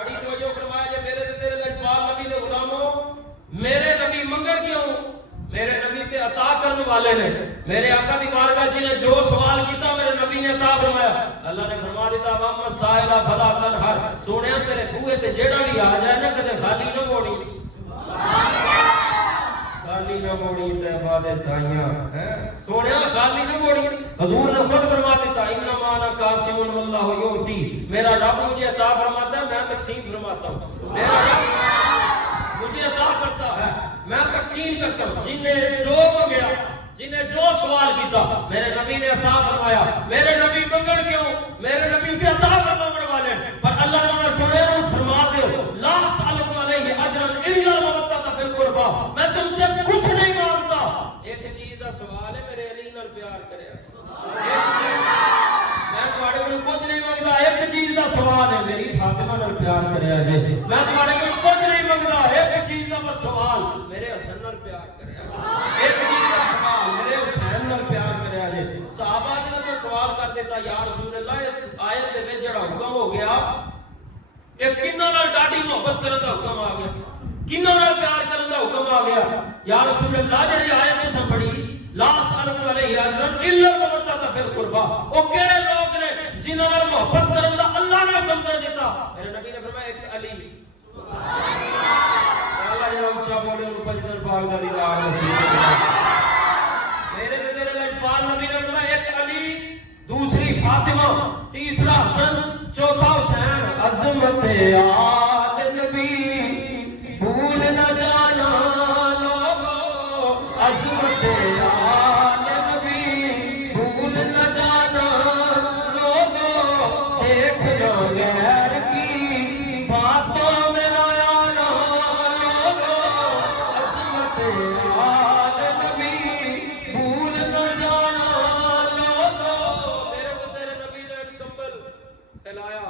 بڑی توجہ فرمایا جے میرے تے تیرے لجپال نبی دے غلاموں میرے نبی منگن کیوں میرے نبی تے عطا کرنے والے نے میرے آقا دی بارگاہ جی نے جو سوال کیتا میرے نبی نے عطا فرمایا اللہ نے فرما دیتا وَأَمَّا السَّائِلَ فَلَا تَنْهَرْ سونیا تیرے بوئے تے جیڑا بھی آ جائے نا کدے خالی نہ موڑی خالی نہ موڑی تے بعد سائیاں سونیا خالی نہ موڑی حضور نے خود فرما دیتا انما انا قاسم واللہ یؤتی میرا رب مجھے عطا فرماتا ہے میں تقسیم فرماتا ہوں میرا رب مجھے عطا کرتا ہے میں تقسیم کرتا ہوں جنہیں جو منگیا جنہیں جو سوال کیتا میرے نبی نے عطا فرمایا میرے نبی منگن کیوں میرے نبی بھی عطا فرمانے والے پر اللہ نے سنے فرما دو لا اسالک علیہ اجرا الا المودۃ فی القربى میں تم سے کچھ نہیں مانگتا ایک چیز دا سوال ہے میرے علی نال پیار کریا میں تواڈے کول کچھ نہیں مانگدا ایک چیز دا سوال ہے میری فاطمہ نال پیار کریا جے میں تواڈے کول کچھ نہیں مانگدا ایک چیز دا بس سوال میرے حسن نال پیار کریا ایک چیز دا سوال میرے حسین نال پیار کریا جے صحابہ نے سوال کر دیتا یا رسول اللہ اس آیت دے وچ جڑا حکم ہو گیا ایک کناں نال ڈاڈی محبت کرن دا حکم آ گیا کناں نال پیار کرن دا حکم آ گیا یا رسول اللہ جڑی آیت تساں پڑھی لا اسالک علیہ اجرا الا المودۃ فی القربى او کیڑے لوگ نے جنہاں نال محبت کرن دا اللہ نے حکم دے دیتا میرے نبی نے فرمایا ایک علی سبحان اللہ اللہ جڑا اونچا بولے او پنجتن پاک دا دیدار نصیب کرے میرے تے تیرے لجپال نبی نے فرمایا ایک علی دوسری فاطمہ تیسرا حسن چوتھا حسین عظمت آل نبی بھول نہ جانا لوگو عظمت آل نبی بھول نہ جانا لوگو دیکھ جو غیر کی باتوں میں نہ آنا لوگو عظمت آل نبی بھول نہ جانا لوگو میرے کو تیرے نبی نے کمبل پھیلایا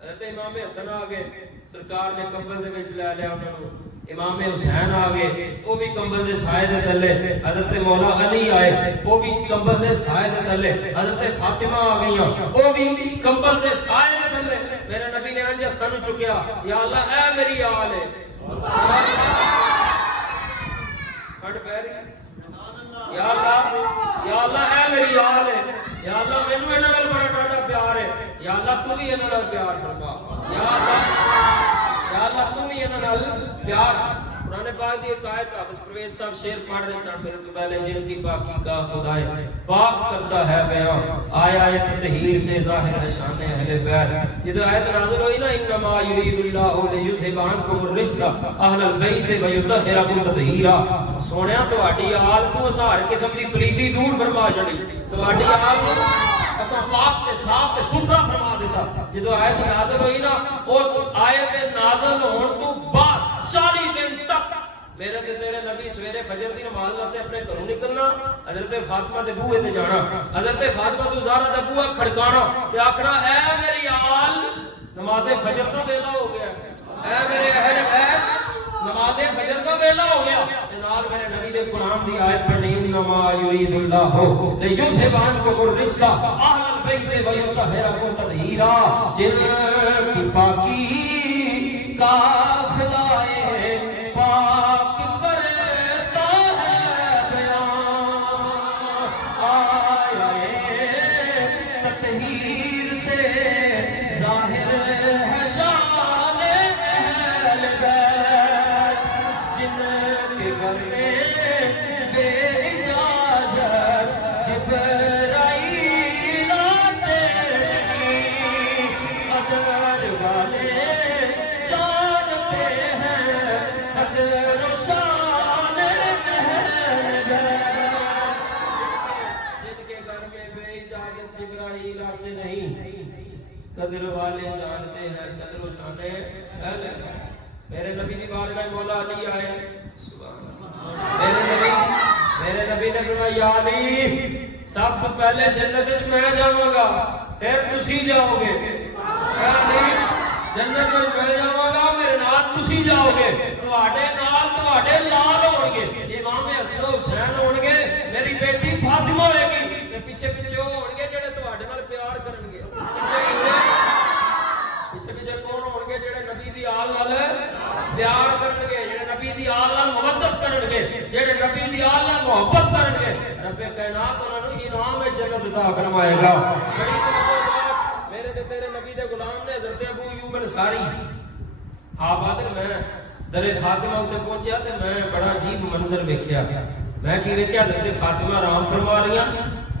حضرت امام حسن آ گئے سرکار نے کمبل دے وچ لے لیا انہاں نوں امام حسین آ گئے وہ بھی کمبل دے سائے دے تلے حضرت مولا علی آئے وہ بھی کمبل دے سائے دے تلے حضرت فاطمہ آ گئیاں وہ بھی کمبل دے سائے دے تلے میرے نبی نے انج ہتھاں نوں چکیا یا اللہ اے میری آل ہے پھڑ پیری یا اللہ اے میری آل ہے یا اللہ مینوں انہاں نال بڑا ڈاڈا پیار ہے یا اللہ تو بھی انہاں نال پیار فرما یا اللہ تو بھی انہاں نال پیار قرآن پاک دی ایک آیت حافظ پرویز صاحب شعر پڑھ رہے سن میرے تو پہلے جن کی پاکی کا خدائے پاک کرتا ہے بیان آیا تطہیر سے ظاہر ہے شان اہل بیت جدو آیت نازل ہوئی نا انما یرید اللہ لیذھب عنکم الرجس اہل البیت ویطہرکم تطہیرا سونیا تواڈی آل تو ہزار قسم دی پلیتی دور فرما چھڑی تواڈی آل اساں پاک تے صاف تے ستھرا فرما دیتا جدو آیت نازل ہوئی نا اس آیت نازل ہون تو بعد 40 دن تک میرے تے تیرے نبی سویرے فجر دی نماز واسطے اپنے گھروں نکلنا حضرت فاطمہ دے بوئے تے جانا حضرت فاطمہ تو زہرا دا بوئا کھڑکانا تے آکھنا اے میری آل نماز فجر دا ویلا ہو گیا اے میرے اہل بیت نماز فجر دا ویلا ہو گیا نال میرے نبی دے قرآن دی آیت پڑھنی انما یرید اللہ لیذھب عنکم الرجس اہل البیت ویطہرکم تطہیرا جن کی پاکی کا خدائے پاک کرتا ہے بیان آیا تطہیر سے ظاہر ہے شان اہل بیت جن کے گھر میں بے اجازت جبرائیل آتے نہیں قدر والے قدر والے جانتے ہیں قدر و شان اہل میرے نبی دی بارگاہ مولا علی آئے سبحان اللہ میرے نبی نے فرمایا یا علی سب تو پہلے جنت وچ میں جاواں گا پھر تسی جاؤ گے یا علی جنت وچ میں جاواں گا میرے نال تسی جاؤ گے تواڈے نال تواڈے لال ہون گے امام حسن و حسین ہون گے میری بیٹی فاطمہ ہوے گی پیچھے پیچھے ہون گے جڑے تواڈے نال پیار کرن گے پیچھے پیچھے کون ہون گے جڑے نبی دی آل نال پیار کرن گے جڑے نبی دی آل نال محبت کرن گے جڑے نبی دی آل نال محبت کرن گے رب کائنات انہاں نوں انعام جنت عطا فرمائے گا میرے تے تیرے نبی دے غلام نے حضرت ابو ایوب انصاری آپ آدھر میں در فاطمہ اتنے پہنچیا تے میں بڑا عجیب منظر ویکھیا میں کی ویکھیا حضرت فاطمہ آرام فرما رہی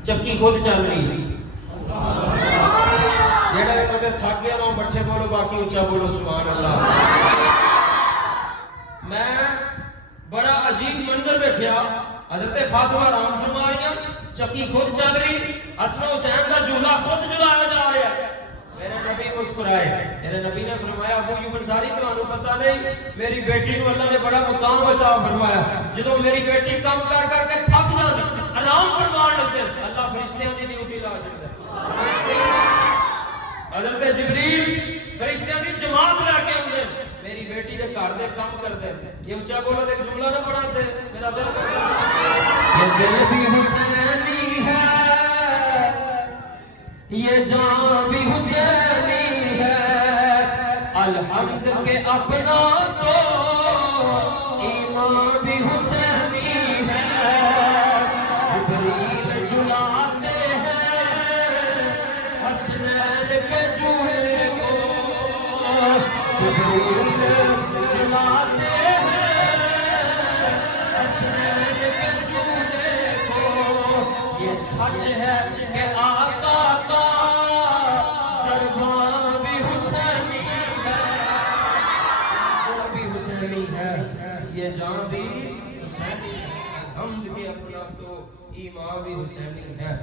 چکی خود چل رہی جیڑا بھی مگر تھک گیا نہ مٹھے بولو باقی اونچا بولو سبحان اللہ میں بڑا عجیب منظر ویکھیا حضرت فاطمہ آرام فرما رہی چکی خود چل رہی حسن حسین کا جھولا خود جھلایا جا رہا ہے میرے نبی مسکرائے میرے نبی نے فرمایا ابو ایوب انصاری تمہیں پتہ نہیں میری بیٹی کو اللہ نے بڑا مقام عطا فرمایا جدوں میری بیٹی کام کر کر کے تھک جاتی آرام فرمان لگتے اللہ فرشتیاں دی ڈیوٹی لا چھڑدا حضرت جبریل فرشتیاں دی جماعت لے کے آندے میری بیٹی دے گھر دے کام کردے یہ اونچا بولو تے جملہ نہ پڑھاتے میرا دل کرتا یہ دل بھی حسینی ہے یہ جان بھی حسینی ہے الحمد کے اپنا تو ایمان بھی حسینی ہے جبریل جلاتے ہیں حسنین کے جوڑے کو جبریل جلاتے ہیں حسنین کے جوڑے کو یہ سچ ہے کہ آقا کا دربار بھی حسینی ہے یہ جان بھی حسینی ہے حمد کے اپنا تو ایمان بھی حسینی ہے